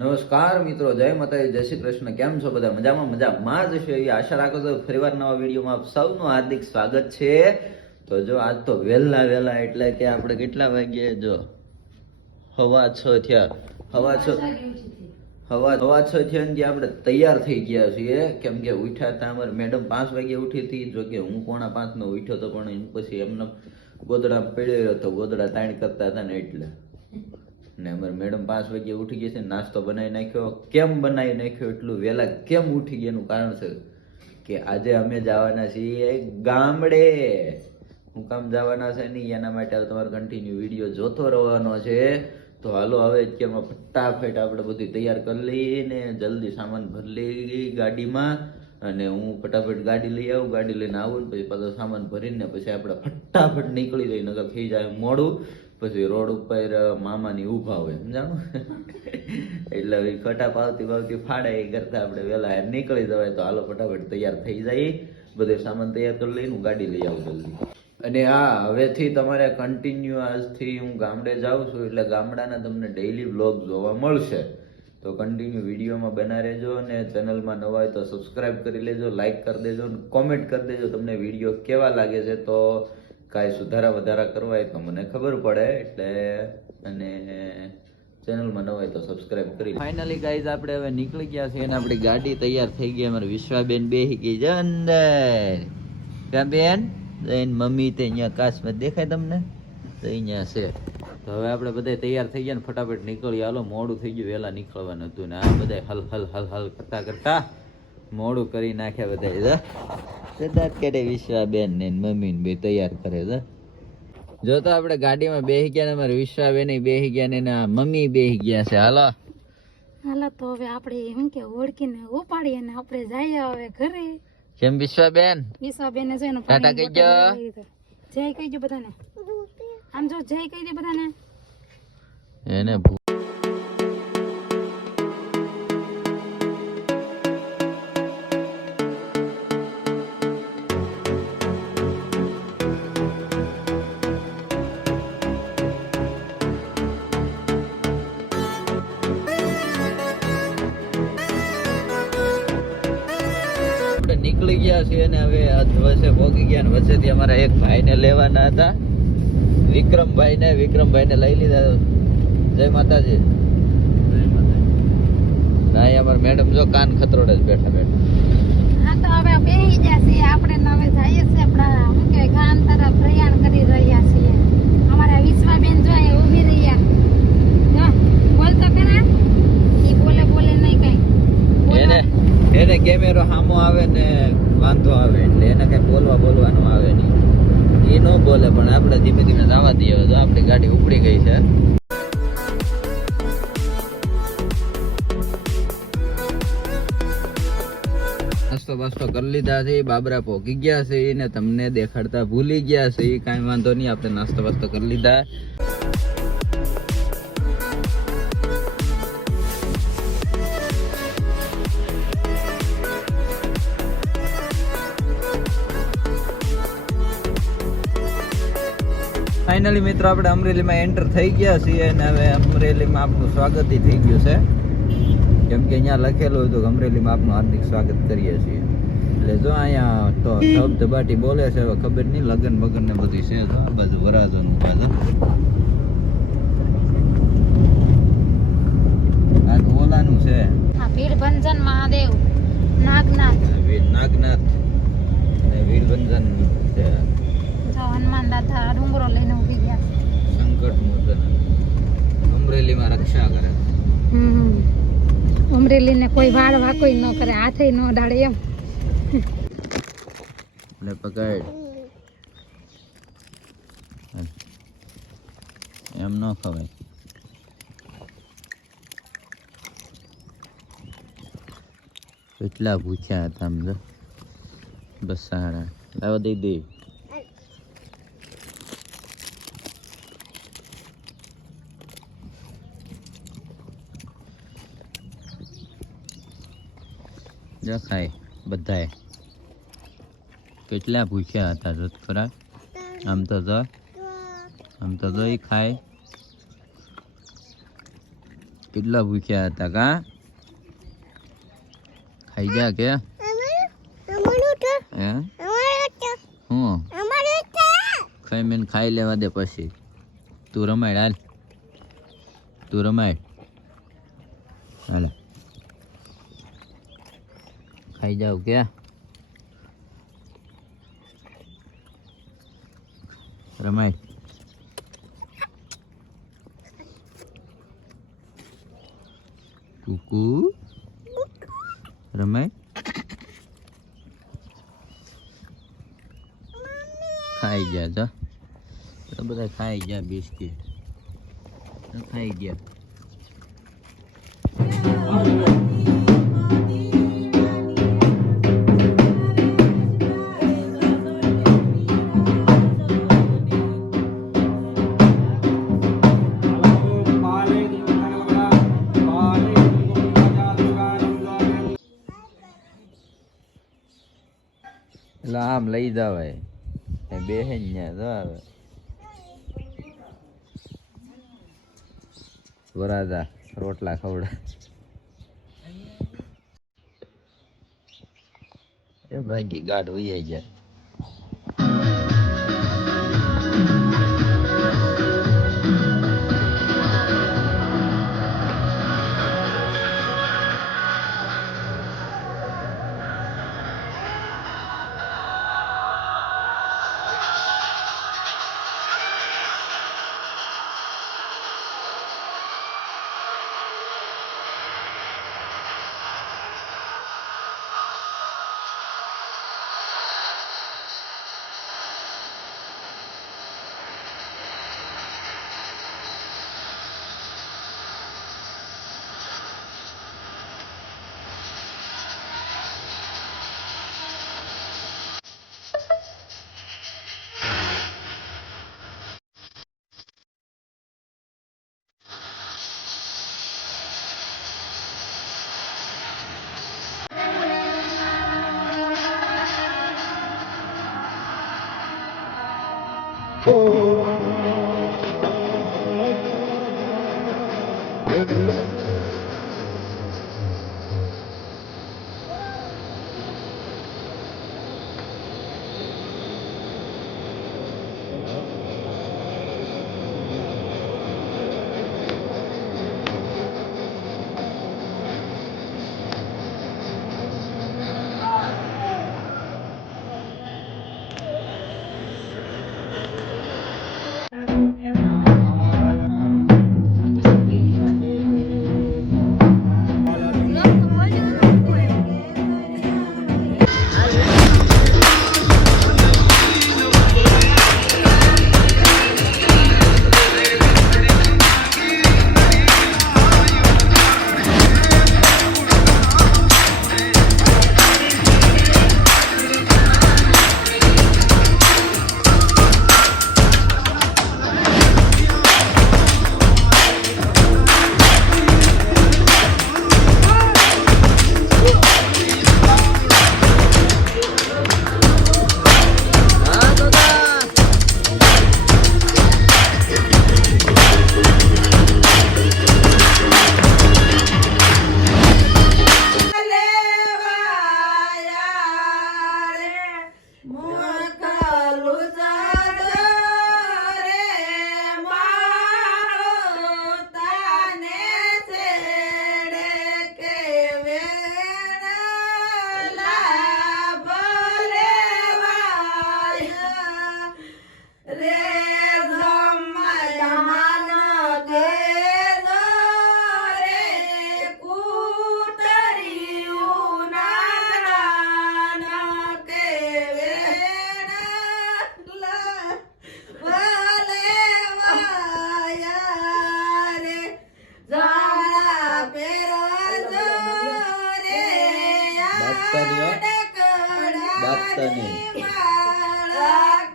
નમસ્કાર મિત્રો, જય માતાજી, જય શ્રી કૃષ્ણ. કેમ છો બધા? મજામાં જ છે એવી આશા રાખો છો. ફરીવાર નવા વિડીયોમાં આપ સૌનું હાર્દિક સ્વાગત છે. તો જો આજ તો વહેલા એટલે કે આપણે કેટલા વાગ્યે જો 6:15 થયા. હવા છ થયા ને આપણે તૈયાર થઈ ગયા છીએ. કેમ કે ઉઠ્યા હતા અમારે મેડમ 5 વાગે ઉઠી હતી. જો કે હું 4:45 નો ઉઠ્યો હતો, પણ પછી એમને ગોદડા પડ્યો હતો, ગોદડા તાણ કરતા હતા ને એટલે. ને અમારે મેડમ 5 વાગે ઉઠી ગયા છે. નાસ્તો બનાવી નાખ્યો. કેમ બનાવી નાખ્યો એટલું વહેલા કેમ ઉઠી ગયા એનું કારણ છે કે આજે અમે જવાના છીએ ગામડે. હું કામ જવાના છે નહીં એના માટે તમારે કન્ટિન્યુ વિડીયો જોતો રહેવાનો છે. તો હાલો હવે અત્યારમાં ફટાફટ આપણે બધું તૈયાર કરી લઈએ ને જલ્દી સામાન ભરી લઈ ગાડીમાં, અને હું ફટાફટ ગાડી લઈ આવું. ગાડી લઈને આવું ને પછી પાછો સામાન ભરીને પછી આપણે ફટાફટ નીકળી જઈએ, નકર થઈ જાય મોડું. પછી રોડ ઉપર મામાની ઊભા હોય, સમજાણું? એટલે ખટા પાવતી ફાડે એ કરતા આપણે વહેલા નીકળી જવાય. તો હાલો ફટાફટ તૈયાર થઈ જાય, બધો સામાન તૈયાર કરી લઈને હું ગાડી લઈ આવું જલ્દી. અને હા, હવેથી તમારે કન્ટિન્યુ આજથી હું ગામડે જાઉં છું એટલે ગામડાના તમને ડેઈલી વ્લોગ જોવા મળશે. તો કન્ટિન્યુ વિડીયોમાં બના રહેજો, અને ચેનલમાં નવા હોય તો સબસ્ક્રાઈબ કરી લેજો, લાઈક કરી દેજો, કોમેન્ટ કરી દેજો તમને વિડીયો કેવા લાગે છે. તો કાંઈ સુધારા વધારા કરવા હોય તો મને ખબર પડે એટલે. અને ચેનલમાં ન હોય તો સબસ્ક્રાઇબ કરી. ફાઇનલી ગાઈઝ આપણે હવે નીકળી ગયા છીએ અને આપણી ગાડી તૈયાર થઈ ગઈ. અમારી વિશ્વાબેન બેસી ગઈ છે અંદર. ક્યાં બેન? એની મમ્મી તે અહીંયા કાચમાં દેખાય તમને? તો અહીંયા છે. તો હવે આપણે બધા તૈયાર થઈ ગયા ને ફટાફટ નીકળી. હાલો, મોડું થઈ ગયું, વહેલા નીકળવાનું હતું ને આ બધા હલ કરતા મોડું કરી નાખ્યા બધા. સિદ્ધાર્થ કરે વિશ્વાબેન ને મમ્મી ને બે તૈયાર કરે છે. જો તો આપણે ગાડીમાં બેસી ગયા ને અમારે વિશ્વાબેન બેસી ગયા ને મમ્મી બેસી ગયા છે. હાલો તો હવે આપણે શું કે ઓળખીને ઉપાડીએ ને આપણે જઈએ હવે ઘરે. કેમ વિશ્વાબેન? વિશ્વાબેન જોઈને ટાટા કહીજો. જય કહીજો બધાને. આમ જો જય કહી દે બધાને. એને નીકળી ગયા છીએ ને હવે વચ્ચે પહોંચી ગયા ને વચ્ચેથી અમારા એક ભાઈને લેવાના હતા, વિક્રમભાઈને લઈ લીધા. જય માતાજી. ના અમારા મેડમ જો કાન ખતરોડે જ બેઠા. હા તો હવે બેસી ગયા છીએ આપણે. હવે જઈએ છીએ આપણા શું કે ગામ તરફ પ્રયાણ કરી રહ્યા છીએ. અમારા વિશ્વાબેન જો અહીંયા ઊભી રહ્યા. બોલતો ખરા? એ બોલે નહીં કઈ. એને કેમેરો સામો આવે ને વાંધો આવે એટલે એને કઈ બોલવાનું આવે નહીં. એ ન બોલે, પણ આપણે ધીમે જવા દઈએ. તો આપણી ગાડી ઉપડી ગઈ છે. નાસ્તો બાસ્તો કરી લીધા છે. બાબરા પોકી ગયા છે ને તમને દેખાડતા ભૂલી ગયા છે. કાંઈ વાંધો નહીં, આપણે નાસ્તો બાસ્તો કરી લીધા. ફાઇનલી મિત્રો આપણે અમરેલીમાં એન્ટર થઈ ગયા છીએ અને હવે અમરેલીમાં આપનું સ્વાગત થઈ ગયું છે. કેમ કે અહીંયા લખેલું હતું કે અમરેલીમાં આપનું હાર્દિક સ્વાગત કરીએ છીએ. એટલે જો અહીંયા તો ધબાટી બોલે છે. હવે ખબર નહીં લગન બગન ને બધું છે. તો આ બાજુ વરાજોનું બાજુ આ તો ઓલાનું છે. વીરભંજન મહાદેવ નાગનાથ અને વીરભંજન છે. હનુમાન દાદા ડુંગરો લઈને ઉભી ગયા. સંકટ મોચન અમરેલીમાં રક્ષા કરે. અમરેલીને કોઈ વાળ વાકોઈ ન કરે, હાથે ન ડાળે એમ. ને પકડ એમ ન ખવાય. કેટલા ભૂખ્યા હતા આમ તો. બસ સારા લાવા દઈ ખાય બધાએ. કેટલા ભૂખ્યા હતા જો ખરા. આમ તો એ ખાય કેટલા ભૂખ્યા હતા કા ખાઈ જા કે હે હું ખાઈ મેં ખાઈ લેવા દે પછી તું રમાડ હાલ તું રમાડ હાલો ખાઈ જાવ કે રમાડ કુકુ રમાડ ખાઈ જા તો બધા ખાઈ ગયા બિસ્કિટ ખાઈ ગયા એટલે આમ લઈ જવાય બેહે ન્યા તો આવે વરાજા રોટલા ખવડા એ ભાગી ગાઢ વહી જાય બાપતા નહીં